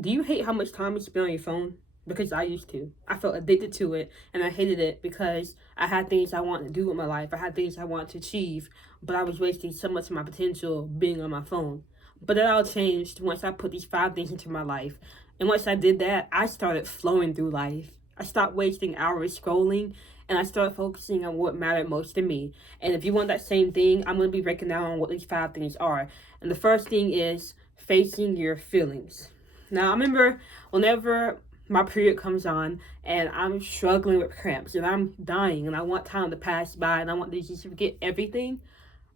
Do you hate how much time you spend on your phone? Because I used to. I felt addicted to it and I hated it because I had things I wanted to do with my life. I had things I wanted to achieve, but I was wasting so much of my potential being on my phone. But that all changed once I put these 5 things into my life. And once I did that, I started flowing through life. I stopped wasting hours scrolling and I started focusing on what mattered most to me. And if you want that same thing, I'm going to be breaking down what these 5 things are. And the first thing is facing your feelings. Now, I remember whenever my period comes on and I'm struggling with cramps and I'm dying and I want time to pass by and I want to just forget everything,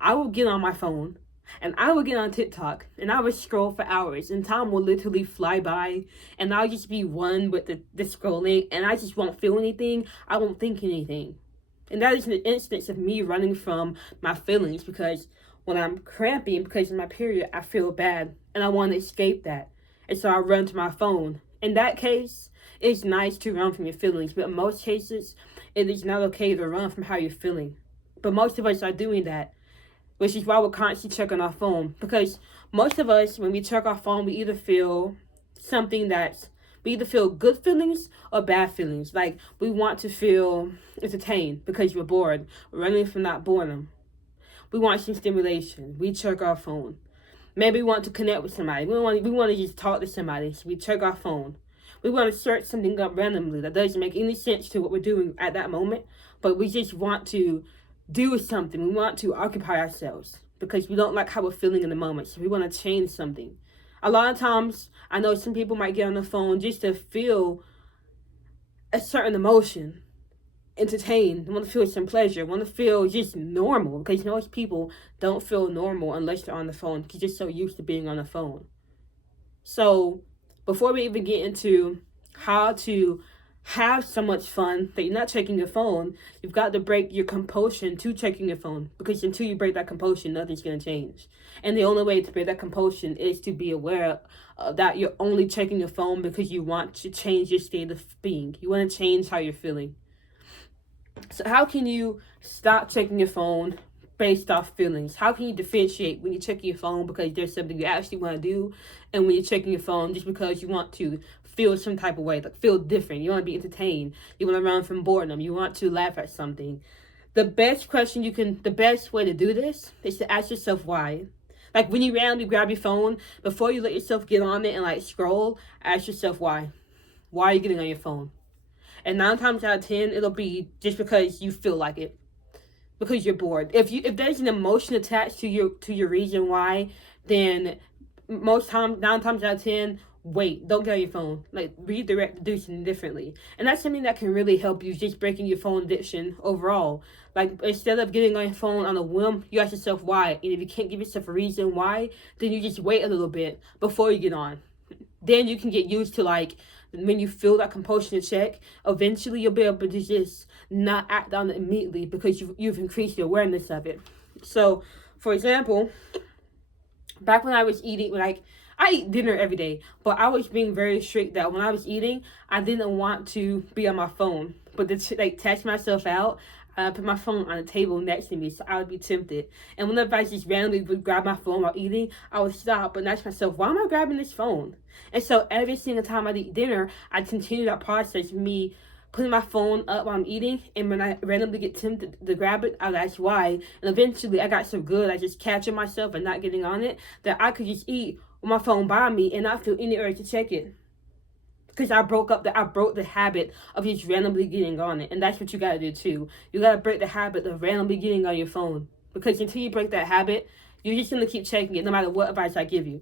I will get on my phone and I will get on TikTok and I will scroll for hours and time will literally fly by and I'll just be one with the scrolling and I just won't feel anything. I won't think anything. And that is an instance of me running from my feelings because when I'm cramping because of my period, I feel bad and I want to escape that. And so I run to my phone. In that case, it's nice to run from your feelings, but in most cases, it is not okay to run from how you're feeling. But most of us are doing that, which is why we're constantly checking our phone. Because most of us, when we check our phone, we either feel good feelings or bad feelings. Like we want to feel entertained because we're bored, running from that boredom. We want some stimulation. We check our phone. Maybe we want to connect with somebody. We want to just talk to somebody. So we check our phone. We want to search something up randomly that doesn't make any sense to what we're doing at that moment. But we just want to do something. We want to occupy ourselves because we don't like how we're feeling in the moment. So we want to change something. A lot of times, I know some people might get on the phone just to feel a certain emotion, entertained, want to feel some pleasure, want to feel just normal because most people don't feel normal unless they're on the phone because they're so used to being on the phone. So before we even get into how to have so much fun that you're not checking your phone, you've got to break your compulsion to checking your phone because until you break that compulsion, nothing's going to change. And the only way to break that compulsion is to be aware that you're only checking your phone because you want to change your state of being. You want to change how you're feeling. So how can you stop checking your phone based off feelings? How can you differentiate when you're checking your phone because there's something you actually want to do and when you're checking your phone just because you want to feel some type of way, like feel different, you want to be entertained, you want to run from boredom, you want to laugh at something? The best way to do this is to ask yourself why. Like when you randomly grab your phone, before you let yourself get on it and like scroll, ask yourself why. Why are you getting on your phone? And 9 times out of 10, it'll be just because you feel like it, because you're bored. If there's an emotion attached to your reason why, then 9 times out of 10, wait, don't get on your phone. Like redirect, do something differently, and that's something that can really help you just breaking your phone addiction overall. Like instead of getting on your phone on a whim, you ask yourself why, and if you can't give yourself a reason why, then you just wait a little bit before you get on. Then you can get used to like when you feel that compulsion to check, eventually you'll be able to just not act on it immediately because you've increased your awareness of it. So, for example, back when I was eating, like I eat dinner every day, but I was being very strict that when I was eating, I didn't want to be on my phone. But to like test myself out, I put my phone on the table next to me so I would be tempted. And whenever I just randomly would grab my phone while eating, I would stop and ask myself, why am I grabbing this phone? And so every single time I eat dinner, I continue that process of me putting my phone up while I'm eating, and when I randomly get tempted to grab it, I would ask why. And eventually I got so good at just catching myself and not getting on it that I could just eat with my phone by me and not feel any urge to check it. Because I broke the habit of just randomly getting on it. And that's what you gotta do too. You gotta break the habit of randomly getting on your phone. Because until you break that habit, you're just gonna keep checking it no matter what advice I give you.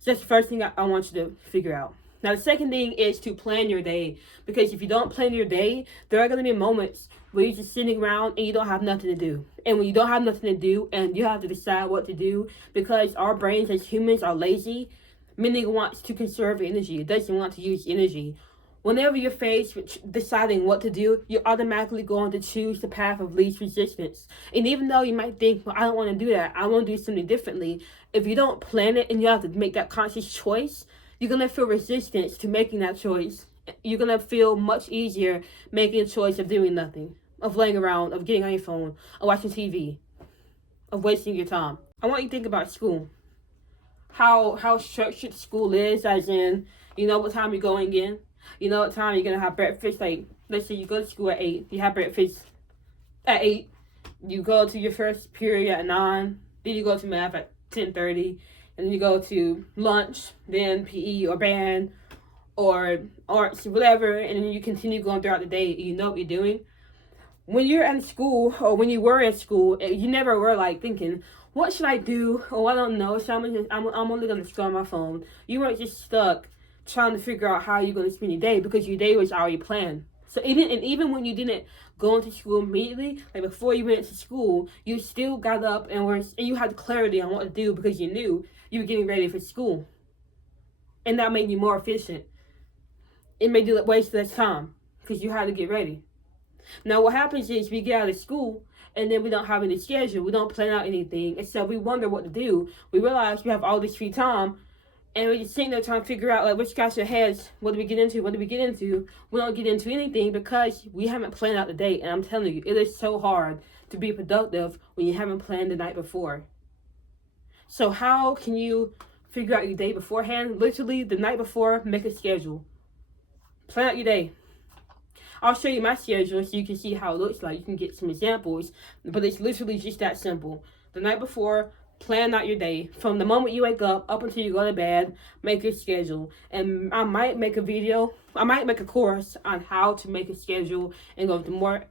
So that's the first thing I want you to figure out. Now, the second thing is to plan your day. Because if you don't plan your day, there are going to be moments where you're just sitting around and you don't have nothing to do. And when you don't have nothing to do and you have to decide what to do, because our brains as humans are lazy, meaning it wants to conserve energy. It doesn't want to use energy. Whenever you're faced with deciding what to do, you're automatically going to choose the path of least resistance. And even though you might think, well, I don't want to do that, I want to do something differently, if you don't plan it and you have to make that conscious choice, you're going to feel resistance to making that choice. You're going to feel much easier making a choice of doing nothing, of laying around, of getting on your phone, of watching TV, of wasting your time. I want you to think about school. How structured school is, as in You know what time you're going in. You know what time you're going to have breakfast. Like, let's say you go to school at 8. You have breakfast at 8. You go to your first period at 9. Then you go to math at 10:30. And then you go to lunch, then PE or band or arts, whatever. And then you continue going throughout the day. You know what you're doing. When you're in school, or when you were in school, you never were like thinking, what should I do? Oh, I don't know. So I'm only going to scroll my phone. You weren't just stuck trying to figure out how you're going to spend your day, because your day was already planned. So even when you didn't go into school immediately, like before you went to school, you still got up and you had clarity on what to do, because you knew you were getting ready for school. And that made you more efficient. It made you waste less time because you had to get ready. Now what happens is we get out of school and then we don't have any schedule. We don't plan out anything. And so we wonder what to do. We realize we have all this free time and we're just sitting there trying to figure out, like, we're scratching our heads. What do we get into? What do we get into? We don't get into anything because we haven't planned out the day. And I'm telling you, it is so hard to be productive when you haven't planned the night before. So how can you figure out your day beforehand? Literally the night before, make a schedule. Plan out your day. I'll show you my schedule so you can see how it looks like. You can get some examples, but it's literally just that simple. The night before, plan out your day. From the moment you wake up until you go to bed, make your schedule. And I might make a video, I might make a course on how to make a schedule and go into more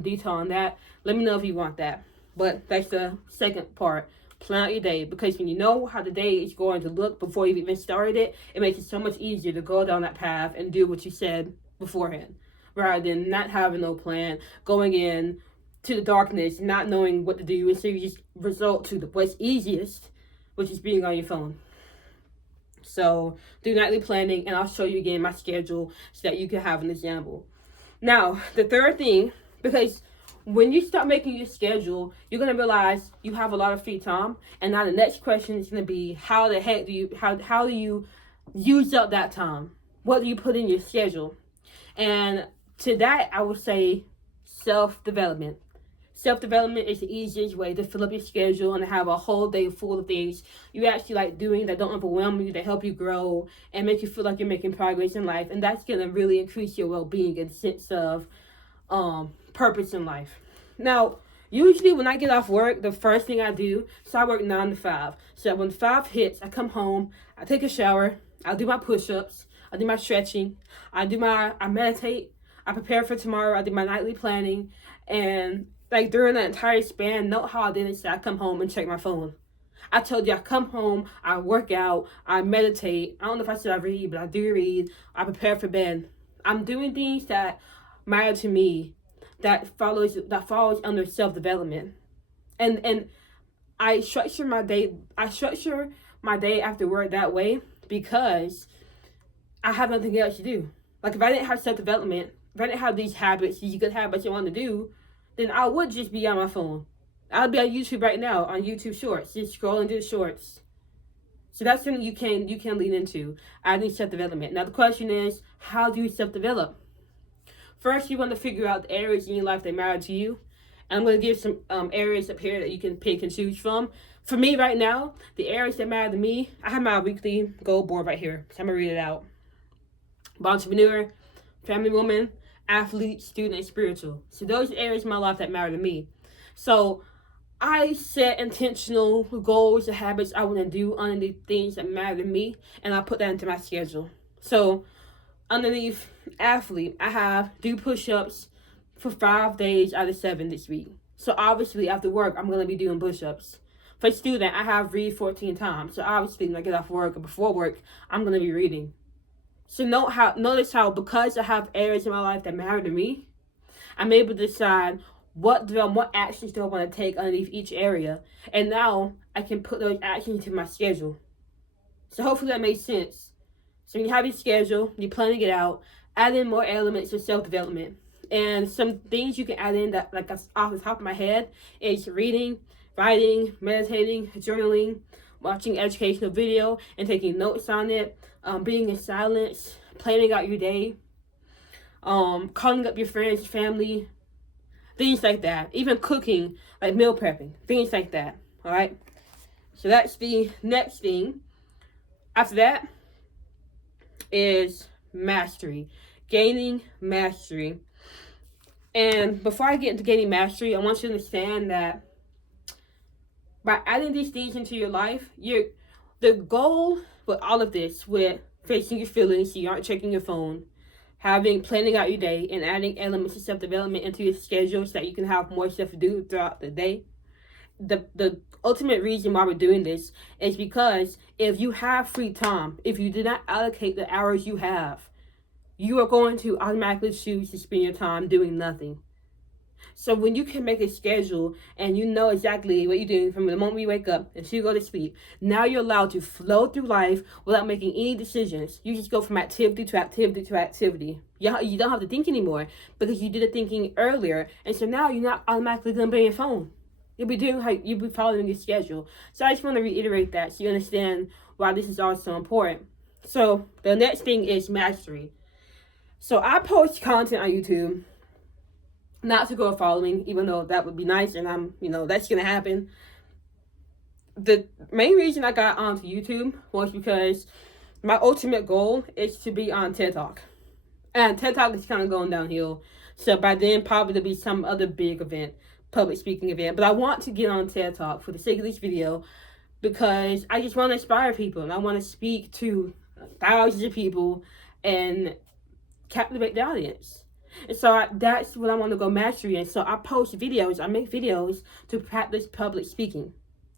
detail on that. Let me know if you want that. But that's the second part. Plan out your day, because when you know how the day is going to look before you even started it, it makes it so much easier to go down that path and do what you said beforehand, rather than not having no plan, going in to the darkness, not knowing what to do, and so you just result to what's easiest, which is being on your phone. So do nightly planning, and I'll show you again my schedule so that you can have an example. Now, the third thing, because when you start making your schedule, you're going to realize you have a lot of free time. And now the next question is going to be, how the heck do you use up that time? What do you put in your schedule? And to that, I would say self-development. Self-development is the easiest way to fill up your schedule and have a whole day full of things you actually like doing that don't overwhelm you, that help you grow and make you feel like you're making progress in life. And that's going to really increase your well-being and sense of purpose in life. Now, usually when I get off work, the first thing I do, so I work 9 to 5. So when 5 hits, I come home, I take a shower, I do my push-ups, I do my stretching, I meditate, I prepare for tomorrow, I do my nightly planning, and like during that entire span, note how I did it. So I come home and check my phone. I told you, I come home, I work out, I meditate. I don't know if I said I read, but I do read. I prepare for bed. I'm doing things that matter to me, that follows under self-development. And I structure my day after work that way because I have nothing else to do. Like if I didn't have self-development, if I didn't have these habits, these good habits I want to do, then I would just be on my phone. I'd be on YouTube right now, on YouTube Shorts, just scrolling through the shorts. So that's something you can lean into, adding self-development. Now the question is, how do you self-develop? First, you want to figure out the areas in your life that matter to you. And I'm going to give some areas up here that you can pick and choose from. For me right now, the areas that matter to me, I have my weekly goal board right here. So I'm going to read it out. Entrepreneur, family woman, athlete, student, and spiritual. So those are areas in my life that matter to me. So I set intentional goals and habits I want to do underneath things that matter to me. And I put that into my schedule. So underneath athlete, I have do push-ups for 5 days out of 7 this week. So obviously after work, I'm going to be doing push-ups. For student, I have read 14 times. So obviously when I get off work or before work, I'm going to be reading. So notice how because I have areas in my life that matter to me, I'm able to decide what actions do I want to take underneath each area. And now I can put those actions into my schedule. So hopefully that makes sense. So when you have your schedule, you're planning it out, add in more elements of self-development. And some things you can add in that, like off the top of my head, is reading, writing, meditating, journaling, watching educational video and taking notes on it, being in silence, planning out your day, calling up your friends, family, things like that. Even cooking, like meal prepping, things like that. All right. So that's the next thing. After that, is mastery, gaining mastery. And before I get into gaining mastery, I want you to understand that by adding these things into your life, the goal with all of this, with facing your feelings, so you aren't checking your phone, planning out your day, and adding elements of self-development into your schedule so that you can have more stuff to do throughout the day. The ultimate reason why we're doing this is because if you have free time, if you do not allocate the hours you have, you are going to automatically choose to spend your time doing nothing. So when you can make a schedule and you know exactly what you're doing from the moment you wake up until you go to sleep, now you're allowed to flow through life without making any decisions. You just go from activity to activity to activity. You don't have to think anymore because you did the thinking earlier. And so now you're not automatically going to be on your phone. You'll be following your schedule. So I just want to reiterate that so you understand why this is also important. So the next thing is mastery. So I post content on YouTube, not to grow a following, even though that would be nice, and that's gonna happen. The main reason I got onto YouTube was because my ultimate goal is to be on TED Talk, and TED Talk is kind of going downhill. So by then, probably there'll be some other big event, public speaking event. But I want to get on TED Talk for the sake of this video because I just want to inspire people, and I want to speak to thousands of people and captivate the audience. And so that's what I want to go mastery in. So I post videos, I make videos to practice public speaking,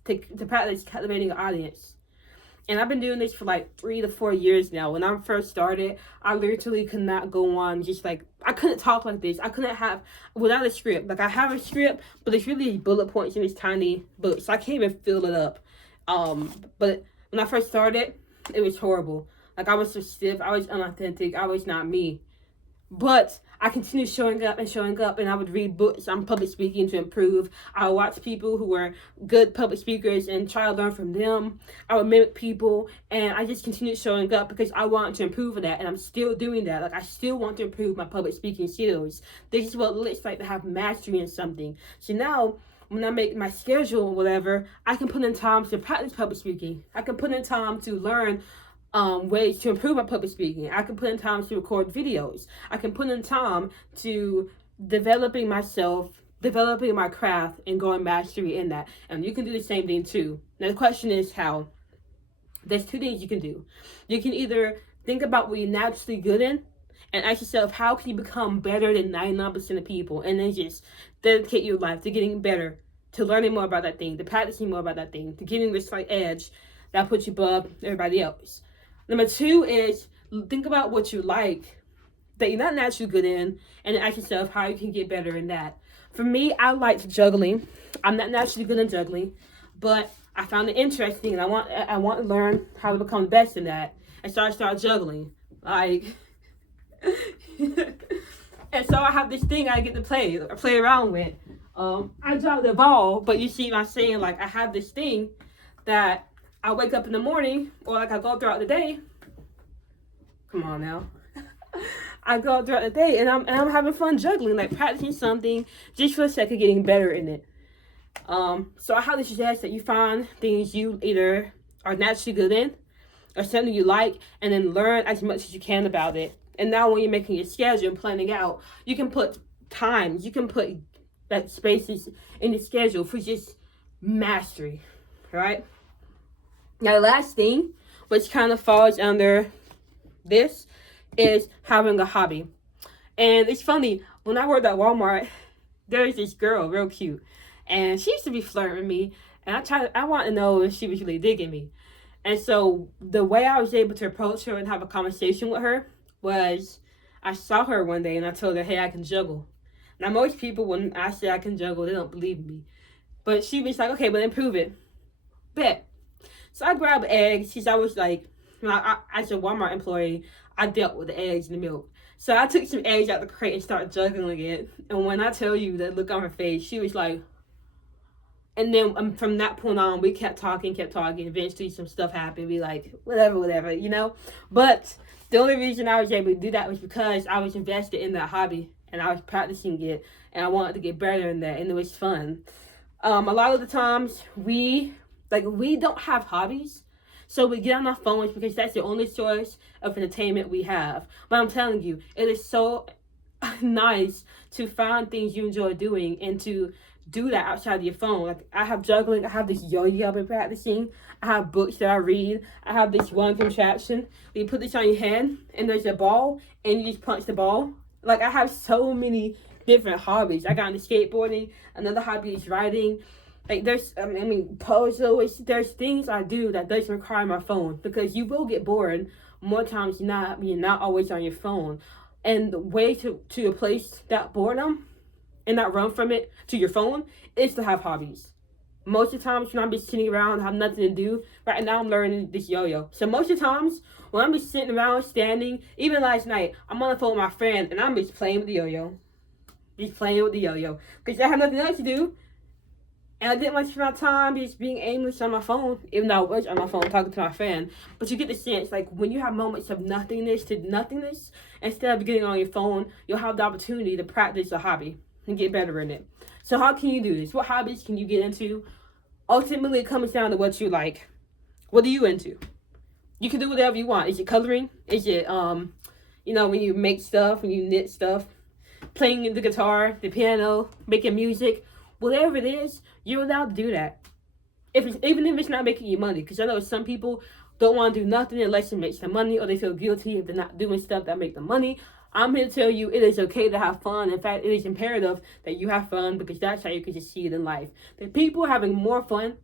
to practice captivating the audience. And I've been doing this for like 3 to 4 years now. When I first started, I literally could not go on I couldn't talk like this. I couldn't have, without a script. Like I have a script, but it's really bullet points in this tiny book. So I can't even fill it up. But when I first started, it was horrible. Like I was so stiff, I was unauthentic, I was not me. But I continued showing up, and I would read books on public speaking to improve. I would watch people who were good public speakers and try to learn from them. I would mimic people, and I just continued showing up because I wanted to improve on that, and I'm still doing that. Like, I still want to improve my public speaking skills. This is what it looks like to have mastery in something. So now, when I make my schedule or whatever, I can put in time to practice public speaking. I can put in time to learn ways to improve my public speaking. I can put in time to record videos. I can put in time to developing myself, developing my craft, and going mastery in that. And you can do the same thing too. Now the question is how. There's 2 things you can do. You can either think about what you're naturally good in and ask yourself, how can you become better than 99% of people? And then just dedicate your life to getting better, to learning more about that thing, to practicing more about that thing, to getting this slight edge that puts you above everybody else. Number 2 is think about what you like that you're not naturally good in and ask yourself how you can get better in that. For me, I like juggling. I'm not naturally good in juggling, but I found it interesting and I want to learn how to become the best in that. And so I started juggling. And so I have this thing I get to play around with. I drop the ball, but you see what I'm saying? Like, I have this thing that I wake up in the morning, or like I go throughout the day. Come on now. I go throughout the day and I'm having fun juggling, like practicing something just for the sake of getting better in it. So I highly suggest that you find things you either are naturally good in or something you like, and then learn as much as you can about it. And now when you're making your schedule and planning out, you can put times, you can put that spaces in the schedule for just mastery, right? Now, the last thing, which kind of falls under this, is having a hobby. And it's funny, when I worked at Walmart, there's this girl, real cute, and she used to be flirting with me, and I want to know if she was really digging me. And so the way I was able to approach her and have a conversation with her was, I saw her one day and I told her, hey, I can juggle. Now, most people, when I say I can juggle, they don't believe me. But she was like, okay, but then prove it. Bet. So I grabbed eggs, because I was like, as a Walmart employee, I dealt with the eggs and the milk. So I took some eggs out the crate and started juggling it. And when I tell you that look on her face, she was like, and then from that point on, we kept talking. Eventually some stuff happened. We like, whatever, you know. But the only reason I was able to do that was because I was invested in that hobby. And I was practicing it. And I wanted to get better in that. And it was fun. A lot of the times, we don't have hobbies. So we get on our phones because that's the only source of entertainment we have. But I'm telling you, it is so nice to find things you enjoy doing and to do that outside of your phone. Like, I have juggling, I have this yo-yo I've been practicing, I have books that I read, I have this one contraption where you put this on your hand and there's a ball and you just punch the ball. Like, I have so many different hobbies. I got into skateboarding, another hobby is writing. Like, there's, puzzle, there's things I do that doesn't require my phone, because you will get bored more times than not when you're not always on your phone. And the way to replace that boredom and not run from it to your phone is to have hobbies. Most of the times when I'm just sitting around, have nothing to do, right now I'm learning this yo-yo. So most of the times when I'm just sitting around, standing, even last night, I'm on the phone with my friend and I'm just playing with the yo-yo. Just playing with the yo-yo. Because I have nothing else to do. And I didn't want to spend my time just being aimless on my phone, even though I was on my phone talking to my friend. But you get the sense, like, when you have moments of nothingness to nothingness, instead of getting on your phone, you'll have the opportunity to practice a hobby and get better in it. So how can you do this? What hobbies can you get into? Ultimately, it comes down to what you like. What are you into? You can do whatever you want. Is it coloring? Is it, when you make stuff, when you knit stuff, playing the guitar, the piano, making music? Whatever it is, you're allowed to do that. Even if it's not making you money. Because I know some people don't want to do nothing unless it makes them money, or they feel guilty if they're not doing stuff that make them money. I'm here to tell you it is okay to have fun. In fact, it is imperative that you have fun, because that's how you can succeed in life. The people having more fun,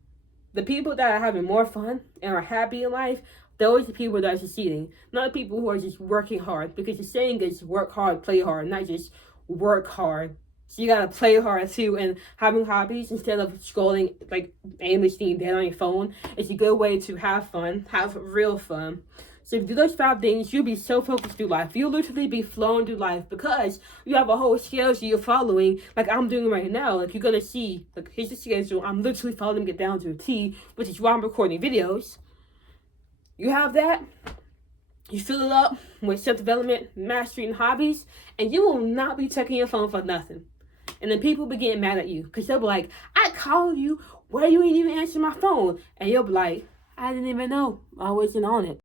the people that are having more fun and are happy in life, those are the people that are succeeding. Not the people who are just working hard. Because the saying is work hard, play hard, not just work hard. So you gotta play hard too, and having hobbies instead of scrolling like aimlessly dead on your phone is a good way to have fun, have real fun. So if you do those 5 things, you'll be so focused through life. You'll literally be flowing through life because you have a whole schedule you're following, like I'm doing right now. Like, you're gonna see, like, here's the schedule. I'm literally following it down to a T, which is why I'm recording videos. You have that. You fill it up with self-development, mastery, and hobbies, and you will not be checking your phone for nothing. And then people be getting mad at you because they'll be like, I called you, why you ain't even answer my phone? And you'll be like, I didn't even know I wasn't on it.